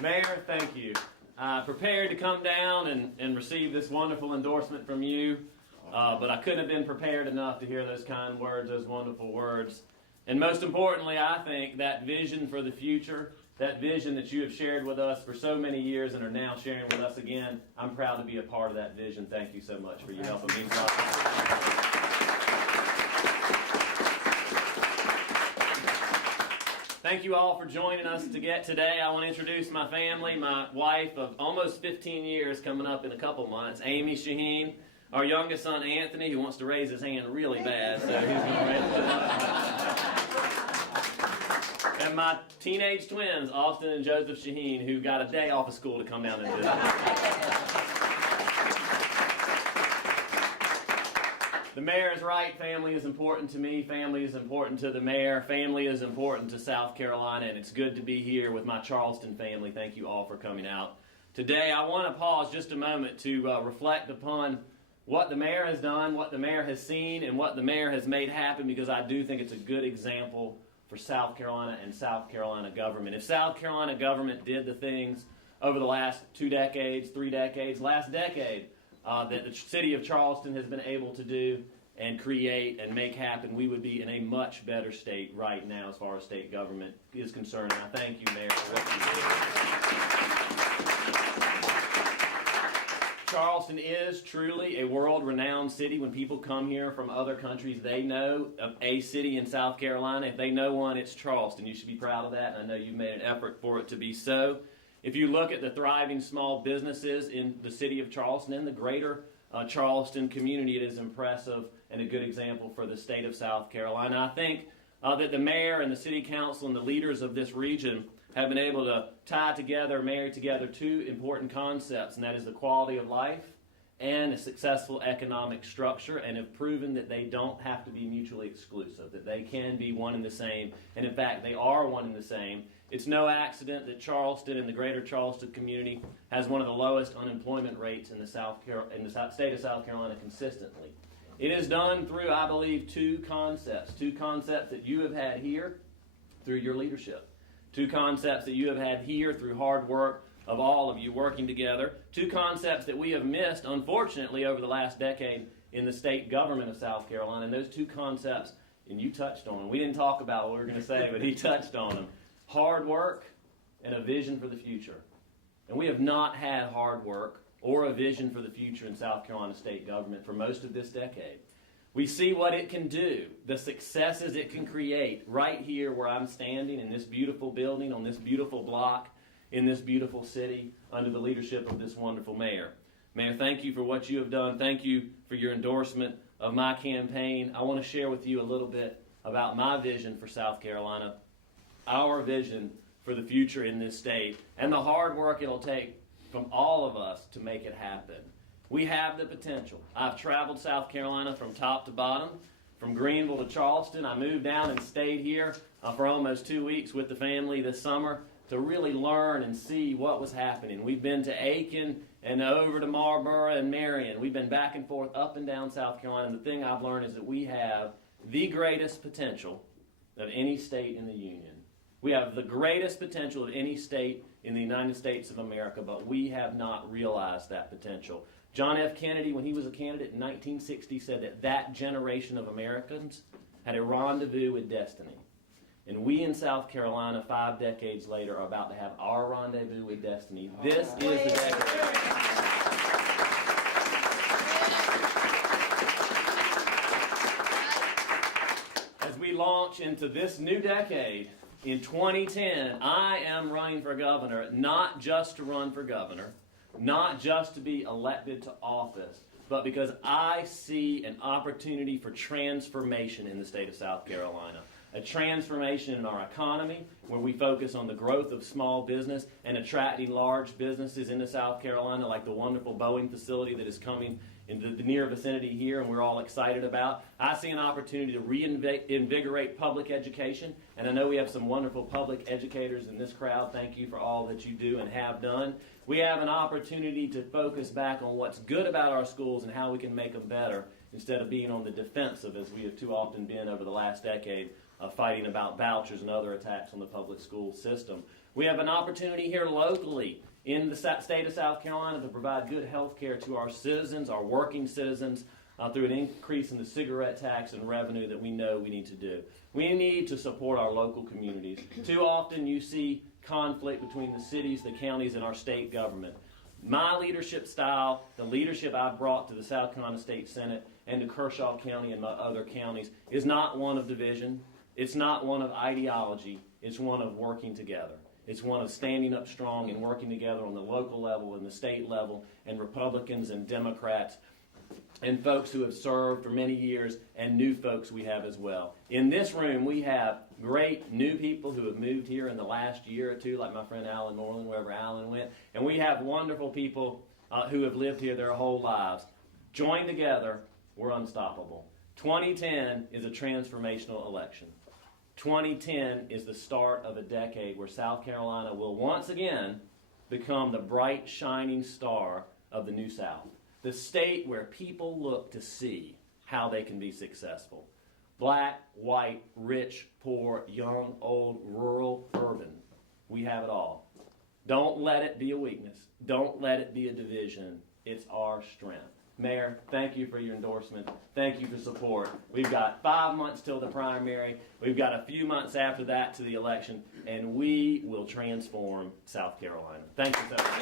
Mayor, thank you. I prepared to come down and receive this wonderful endorsement from you, but I couldn't have been prepared enough to hear those kind words, those wonderful words. And most importantly, I think that vision for the future, that vision that you have shared with us for so many years and are now sharing with us again, I'm proud to be a part of that vision. Thank you so much for your help. It means a lot. Thank you all for joining us today. I want to introduce my family, my wife of almost 15 years coming up in a couple months, Amy Sheheen, our youngest son Anthony, who wants to raise his hand really bad, so he's going to raise it up. And my teenage twins, Austin and Joseph Sheheen, who got a day off of school to come down and visit. The mayor is right. Family is important to me. Family is important to the mayor. Family is important to South Carolina, and it's good to be here with my Charleston family. Thank you all for coming out today. I want to pause just a moment to reflect upon what the mayor has done, what the mayor has seen, and what the mayor has made happen, because I do think it's a good example for South Carolina and South Carolina government. If South Carolina government did the things over the last 2 decades, 3 decades, last decade, that the city of Charleston has been able to do and create and make happen, we would be in a much better state right now as far as state government is concerned. And I thank you, Mayor, for what you did. Charleston is truly a world-renowned city. When people come here from other countries, they know of a city in South Carolina. If they know one, it's Charleston. You should be proud of that, and I know you've made an effort for it to be so. If you look at the thriving small businesses in the city of Charleston and the greater Charleston community, it is impressive and a good example for the state of South Carolina. I think that the mayor and the city council and the leaders of this region have been able to marry together 2 important concepts, and that is the quality of life and a successful economic structure, and have proven that they don't have to be mutually exclusive, that they can be one and the same, and in fact they are one and the same. It's no accident that Charleston and the greater Charleston community has one of the lowest unemployment rates in the state of South Carolina consistently. It is done through, I believe, 2 concepts that you have had here through your leadership, 2 concepts that you have had here through hard work of all of you working together, 2 concepts that we have missed, unfortunately, over the last decade in the state government of South Carolina. And those 2 concepts, and you touched on them. We didn't talk about what we were going to say, but he touched on them. Hard work and a vision for the future. And we have not had hard work or a vision for the future in South Carolina state government for most of this decade. We see what it can do, the successes it can create right here where I'm standing in this beautiful building, on this beautiful block, in this beautiful city, under the leadership of this wonderful mayor. Mayor, thank you for what you have done. Thank you for your endorsement of my campaign. I want to share with you a little bit about my vision for South Carolina, our vision for the future in this state, and the hard work it'll take from all of us to make it happen. We have the potential. I've traveled South Carolina from top to bottom, from Greenville to Charleston. I moved down and stayed here for almost 2 weeks with the family this summer to really learn and see what was happening. We've been to Aiken and over to Marlboro and Marion. We've been back and forth up and down South Carolina. And the thing I've learned is that we have the greatest potential of any state in the Union. We have the greatest potential of any state in the United States of America, but we have not realized that potential. John F. Kennedy, when he was a candidate in 1960, said that that generation of Americans had a rendezvous with destiny. And we in South Carolina, 5 decades later, are about to have our rendezvous with destiny. This is the decade. As we launch into this new decade, in 2010, I am running for governor, not just to run for governor, not just to be elected to office, but because I see an opportunity for transformation in the state of South Carolina. A transformation in our economy where we focus on the growth of small business and attracting large businesses into South Carolina, like the wonderful Boeing facility that is coming in the near vicinity here and we're all excited about. I see an opportunity to reinvigorate public education, and I know we have some wonderful public educators in this crowd. Thank you for all that you do and have done. We have an opportunity to focus back on what's good about our schools and how we can make them better instead of being on the defensive as we have too often been over the last decade fighting about vouchers and other attacks on the public school system. We have an opportunity here locally in the state of South Carolina to provide good health care to our citizens, our working citizens, through an increase in the cigarette tax and revenue that we know we need to do. We need to support our local communities. Too often you see conflict between the cities, the counties, and our state government. My leadership style, the leadership I've brought to the South Carolina State Senate and to Kershaw County and my other counties is not one of division. It's not one of ideology. It's one of working together. It's one of standing up strong and working together on the local level and the state level, and Republicans and Democrats and folks who have served for many years and new folks we have as well. In this room, we have great new people who have moved here in the last year or two, like my friend Alan Moreland, wherever Alan went. And we have wonderful people who have lived here their whole lives. Joined together, we're unstoppable. 2010 is a transformational election. 2010 is the start of a decade where South Carolina will once again become the bright, shining star of the New South. The state where people look to see how they can be successful. Black, white, rich, poor, young, old, rural, urban. We have it all. Don't let it be a weakness. Don't let it be a division. It's our strength. Mayor, thank you for your endorsement. Thank you for support. We've got 5 months till the primary. We've got a few months after that to the election, and we will transform South Carolina. Thank you so much.